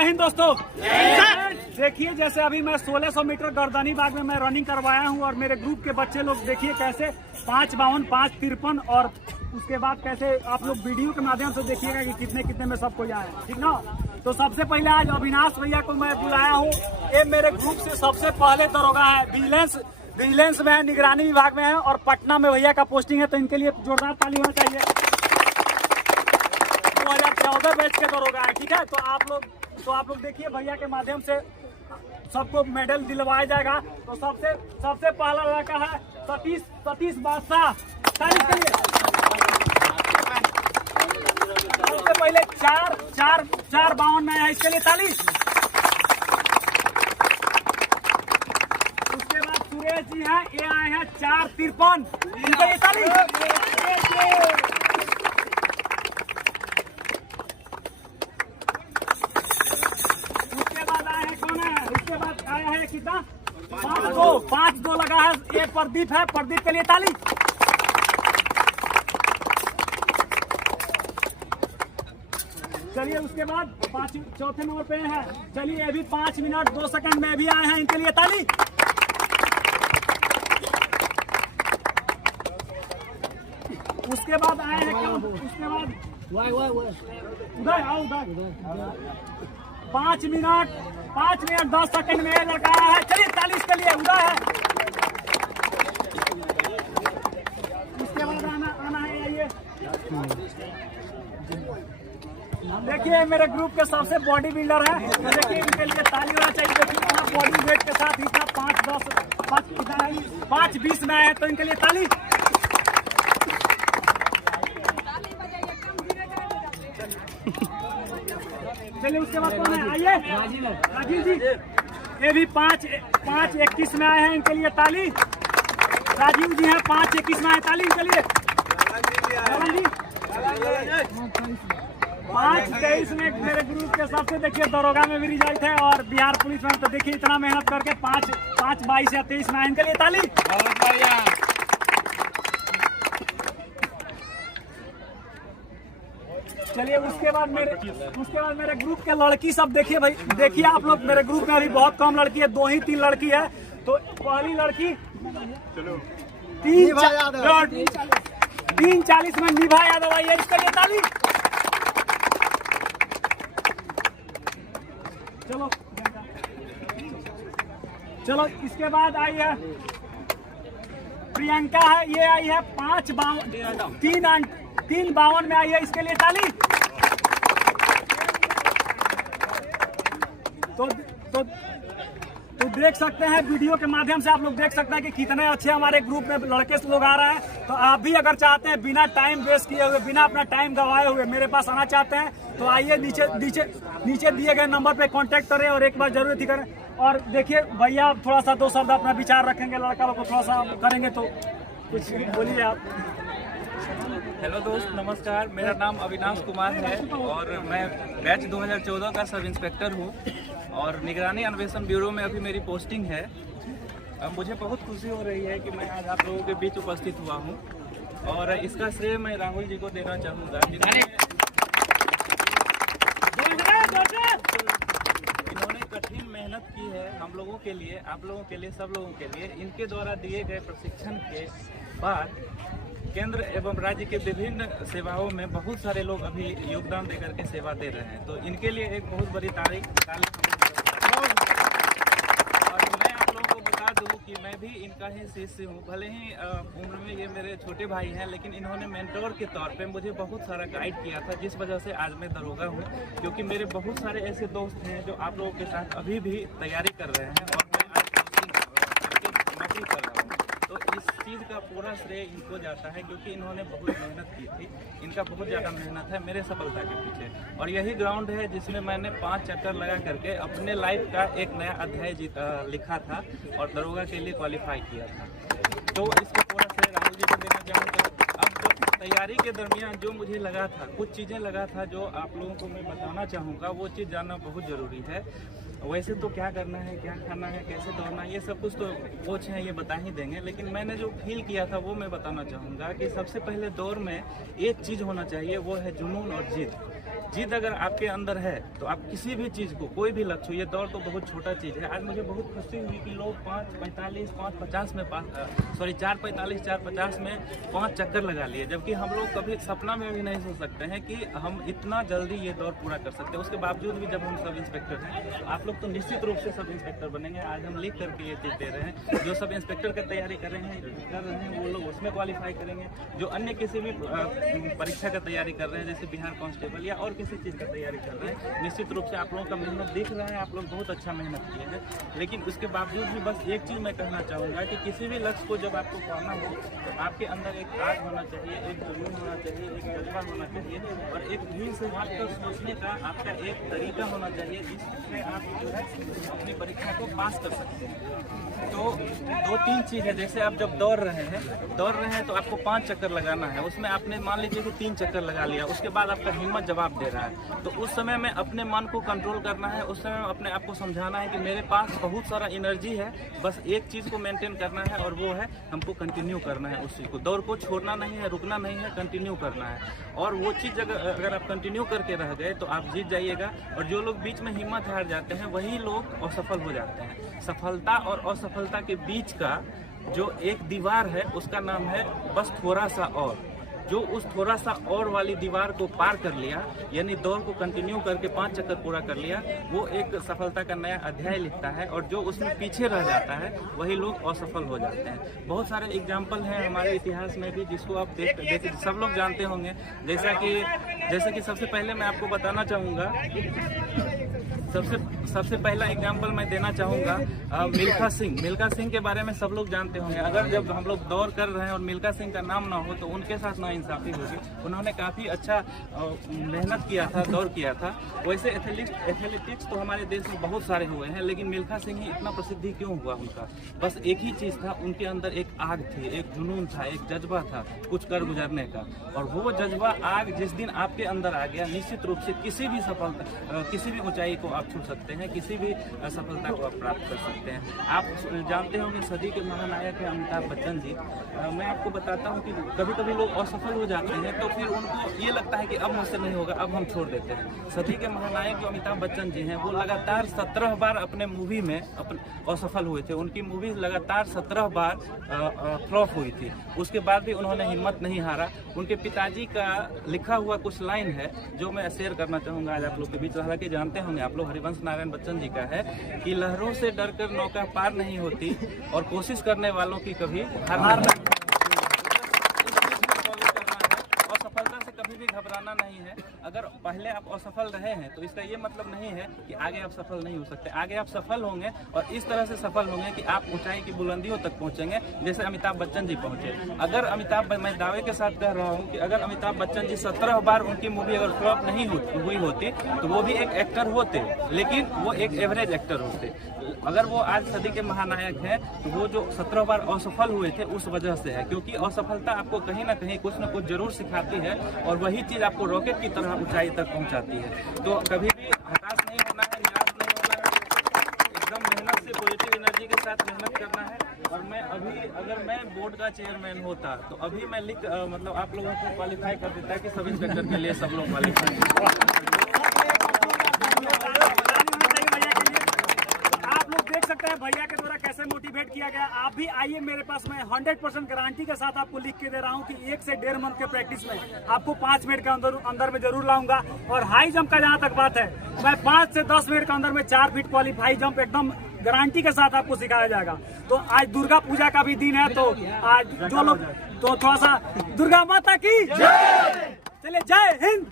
जय हिंद दोस्तों। देखिए जैसे अभी मैं 1600 मीटर गर्दनी बाग में मैं रनिंग करवाया हूं और मेरे ग्रुप के बच्चे लोग देखिए कैसे 5:52, 5:53 और उसके बाद कैसे आप लोग वीडियो के माध्यम से देखिएगा कि कितने कितने में सबको आए, ठीक ना। तो सबसे पहले आज अविनाश भैया को मैं बुलाया हूँ। ये मेरे ग्रुप से सबसे पहले दरोगा है, विजिलेंस में है, निगरानी विभाग में है और पटना में भैया का पोस्टिंग है। तो इनके लिए जोरदार ताली होना चाहिए। 2014 बैच के दरोगा है, ठीक है। तो आप लोग देखिए भैया के माध्यम से सबको मेडल दिलवाया जाएगा। तो सबसे पहला लड़का है सतीश बादशाह। सबसे पहले 4:52 में है, इसके लिए ताली। उसके बाद सुरेश जी हैं, ये आए हैं 4:53, इनके लिए ताली। उसके बाद आए हैं कौन है, उसके बाद आया है कितना 5-2 लगा है, ये प्रदीप है, प्रदीप के लिए ताली। चलिए उसके बाद चौथे नंबर पे है, चलिए ये भी 5 मिनट 2 सेकंड में भी आए हैं, इनके लिए ताली। उसके बाद आए हैं क्यों, उसके बाद उधर आओ, उधर 5 मिनट 10 सेकंड में लगा है, चलिए ताली इसके लिए, उधर है। उसके बाद आना है ये, देखिए मेरे ग्रुप के सबसे बॉडी बिल्डर है, तो देखिए इनके लिए ताली होना चाहिए। देखिए अपना बॉडी वेट के साथ इतना 5:20 में आए, तो इनके लिए ताली। चलिए उसके बाद कौन है, आइए राजीव जी, ये भी 5:21 में आए हैं, इनके लिए ताली। राजीव जी हैं 5:21 में आए, ताली इनके लिए। 5:23 में मेरे ग्रुप के सबसे देखिए दरोगा में भी रिजल्ट है और बिहार पुलिस में। तो देखिए इतना मेहनत करके 5:22 या 23 में आए, इनके लिए ताली। चलिए उसके बाद मेरे ग्रुप के लड़की सब देखिए भाई, देखिए आप लोग मेरे ग्रुप में अभी बहुत कम लड़की है, 2 ही 3 लड़की है। तो पहली लड़की 3:40 में निभा यादव आई है, इसके लिए ताली। चलो इसके बाद आई है प्रियंका है, ये आई है 3:52 में आई है, इसके लिए ताली। तो देख सकते हैं वीडियो के माध्यम से आप लोग देख सकते हैं कि कितने अच्छे हमारे ग्रुप में लड़के से लोग आ रहे हैं। तो आप भी अगर चाहते हैं बिना टाइम वेस्ट किए हुए, बिना अपना टाइम गवाए हुए मेरे पास आना चाहते हैं, तो आइए नीचे दिए गए नंबर पे कांटेक्ट करें और एक बार जरूर करें। और देखिए भैया थोड़ा सा 2 शब्द अपना विचार रखेंगे, लड़का लोग को थोड़ा सा करेंगे, तो कुछ बोलिए आप। हेलो दोस्त, नमस्कार। मेरा नाम अविनाश कुमार है और मैं बैच 2014 का सब इंस्पेक्टर हूँ और निगरानी अन्वेषण ब्यूरो में अभी मेरी पोस्टिंग है। अब मुझे बहुत खुशी हो रही है कि मैं आज आप लोगों के बीच उपस्थित हुआ हूँ और इसका श्रेय मैं राहुल जी को देना चाहूँगा, इन्होंने कठिन मेहनत की है हम लोगों के लिए, आप लोगों के लिए, सब लोगों के लिए। इनके द्वारा दिए गए प्रशिक्षण के बाद केंद्र एवं राज्य के विभिन्न सेवाओं में बहुत सारे लोग अभी योगदान देकर के सेवा दे रहे हैं। तो इनके लिए एक बहुत बड़ी तारीफ। और मैं आप लोगों को बता दूं कि मैं भी इनका ही शिष्य हूं। भले ही उम्र में ये मेरे छोटे भाई हैं, लेकिन इन्होंने मेंटोर के तौर पे मुझे बहुत सारा गाइड किया था, जिस वजह से आज मैं दरोगा हूं। क्योंकि मेरे बहुत सारे ऐसे दोस्त हैं जो आप लोगों के साथ अभी भी तैयारी कर रहे हैं और मैं आज नौकरी कर रहा हूँ। तो इस चीज़ का पूरा श्रेय इनको जाता है, क्योंकि इन्होंने बहुत मेहनत की थी। इनका बहुत ज़्यादा मेहनत है मेरे सफलता के पीछे। और यही ग्राउंड है जिसमें मैंने 5 चक्कर लगा करके अपने लाइफ का एक नया अध्याय लिखा था और दरोगा के लिए क्वालिफाई किया था। तो इसका पूरा श्रेय राहुल जी को देना चाहूँगा। अब तो तैयारी के दरमियान जो मुझे लगा था, कुछ चीज़ें लगा था जो आप लोगों को मैं बताना चाहूँगा, वो चीज़ जानना बहुत ज़रूरी है। वैसे तो क्या करना है, क्या खाना है, कैसे दौड़ना है, ये सब कुछ तो कोच हैं ये बता ही देंगे, लेकिन मैंने जो फील किया था वो मैं बताना चाहूँगा कि सबसे पहले दौड़ में एक चीज़ होना चाहिए, वो है जुनून और जिद। जिद अगर आपके अंदर है तो आप किसी भी चीज़ को, कोई भी लक्ष्य हो, ये दौड़ तो बहुत छोटा चीज़ है। आज मुझे बहुत खुशी हुई कि लोग 5:45, 5:50 में 4:45, 4:50 में 5 चक्कर लगा लिए, जबकि हम लोग कभी सपना में भी नहीं सोच सकते हैं कि हम इतना जल्दी ये दौड़ पूरा कर सकते हैं। उसके बावजूद भी जब हम सब इंस्पेक्टर हैं, आप लोग तो निश्चित रूप से सब इंस्पेक्टर बनेंगे। आज हम लिख करके ये चीज़ दे रहे हैं, जो सब इंस्पेक्टर की तैयारी कर रहे हैं वो लोग उसमें क्वालिफाई करेंगे। जो अन्य किसी भी परीक्षा का तैयारी कर रहे हैं, जैसे बिहार कांस्टेबल या और किसी चीज़ का तैयारी कर रहे हैं, निश्चित रूप से आप लोगों का मेहनत दिख रहा है, आप लोग बहुत अच्छा मेहनत किए हैं। लेकिन उसके बावजूद भी बस एक चीज़ मैं कहना चाहूँगा कि किसी भी लक्ष्य को जब आपको पाना हो तो आपके अंदर एक आग होना चाहिए, एक जुनून होना चाहिए, एक जज्बा होना चाहिए और एक दिल से हटकर सोचने का आपका एक तरीका होना चाहिए, जिसमें आप जो है अपनी परीक्षा को पास कर सकते हैं। तो 2-3 चीज़ है, जैसे आप जब दौड़ रहे हैं तो आपको 5 चक्कर लगाना है। उसमें आपने मान लीजिए कि 3 चक्कर लगा लिया, उसके बाद आपका हिम्मत जवाब दे रहा है, तो उस समय में अपने मन को कंट्रोल करना है। उस समय में अपने आप को समझाना है कि मेरे पास बहुत सारा एनर्जी है, बस एक चीज़ को मेंटेन करना है और वो है हमको कंटिन्यू करना है उस चीज़ को। दौड़ को छोड़ना नहीं है, रुकना नहीं है, कंटिन्यू करना है। और वो चीज़ अगर आप कंटिन्यू करके रह गए तो आप जीत जाइएगा। और जो लोग बीच में हिम्मत हार जाते हैं वही लोग असफल हो जाते हैं। सफलता और असफलता के बीच का जो एक दीवार है उसका नाम है बस थोड़ा सा और। जो उस थोड़ा सा और वाली दीवार को पार कर लिया, यानी दौड़ को कंटिन्यू करके 5 चक्कर पूरा कर लिया, वो एक सफलता का नया अध्याय लिखता है। और जो उसमें पीछे रह जाता है वही लोग असफल हो जाते हैं। बहुत सारे एग्जाम्पल हैं हमारे इतिहास में भी, जिसको आप देख सब लोग जानते होंगे। जैसा कि सबसे पहले मैं आपको बताना चाहूँगा, सबसे पहला एग्जाम्पल मैं देना चाहूँगा मिल्खा सिंह के बारे में सब लोग जानते होंगे। अगर जब हम लोग दौड़ कर रहे हैं और मिल्खा सिंह का नाम ना हो तो उनके साथ नाइंसाफी होगी। उन्होंने काफ़ी अच्छा मेहनत किया था, दौड़ किया था। वैसे एथलेटिक्स तो हमारे देश में बहुत सारे हुए हैं, लेकिन मिल्खा सिंह ही इतना प्रसिद्धि क्यों हुआ उनका? बस एक ही चीज़ था, उनके अंदर एक आग थी, एक जुनून था, एक जज्बा था कुछ कर गुजरने का। और वो जज्बा, आग जिस दिन आपके अंदर आ गया, निश्चित रूप से किसी भी ऊंचाई को आप छू सकते हैं, किसी भी सफलता को आप प्राप्त कर सकते हैं। आप जानते होंगे सदी के महानायक हैं अमिताभ बच्चन जी। मैं आपको बताता हूं कि कभी कभी लोग असफल हो जाते हैं तो फिर उनको ये लगता है कि अब मुझसे नहीं होगा, अब हम छोड़ देते हैं। सदी के महानायक जो अमिताभ बच्चन जी हैं, वो लगातार 17 बार अपने मूवी में असफल हुए थे। उनकी मूवी लगातार 17 बार फ्लॉप हुई थी। उसके बाद भी उन्होंने हिम्मत नहीं हारा। उनके पिताजी का लिखा हुआ कुछ लाइन है जो मैं शेयर करना चाहूँगा आज आप लोग के बीच। हालांकि जानते होंगे आप लोग, हरिवंश नारायण बच्चन जी का है कि लहरों से डरकर नौका पार नहीं होती और कोशिश करने वालों की कभी हार नहीं। और सफलता से कभी भी घबराना नहीं है। अगर पहले आप असफल रहे हैं तो इसका ये मतलब नहीं है कि आगे आप सफल नहीं हो सकते। आगे आप सफल होंगे और इस तरह से सफल होंगे कि आप ऊंचाई की बुलंदियों तक पहुंचेंगे, जैसे अमिताभ बच्चन जी पहुंचे। अगर मैं दावे के साथ कह रहा हूं कि अगर अमिताभ बच्चन जी 17 बार उनकी मूवी अगर फ्लॉप नहीं हुई होती तो वो भी एक एक्टर होते, लेकिन वो एक एवरेज एक्टर होते। अगर वो आज सदी के महानायक हैं तो वो जो 17 बार असफल हुए थे उस वजह से है, क्योंकि असफलता आपको कहीं ना कहीं कुछ न कुछ जरूर सिखाती है और वही चीज़ आपको रॉकेट की तरह ऊंचाई तक पहुंचाती है। तो कभी भी हताश नहीं होना है, निराश नहीं होना है, एकदम मेहनत से पॉजिटिव एनर्जी के साथ मेहनत करना है। और मैं अभी अगर मैं बोर्ड का चेयरमैन होता तो अभी मैं मतलब आप लोगों को क्वालिफाई कर देता कि सब इंस्पेक्टर के लिए सब लोग क्वालिफाई। देख सकते हैं भैया के द्वारा कैसे मोटिवेट किया गया। आप भी आइए मेरे पास, मैं 100% गारंटी के साथ आपको लिख के दे रहा हूं कि 1 से 1.5 मंथ के प्रैक्टिस में आपको 5 मिनट के अंदर में जरूर लाऊंगा। और हाई जंप का जहां तक बात है, मैं 5 से 10 मिनट के अंदर में 4 फीट क्वालिफाई जंप एकदम गारंटी के साथ आपको सिखाया जाएगा। तो आज दुर्गा पूजा का भी दिन है, तो आज जो लोग तो थोड़ा सा दुर्गा माता की जय, चलिए जय हिंद।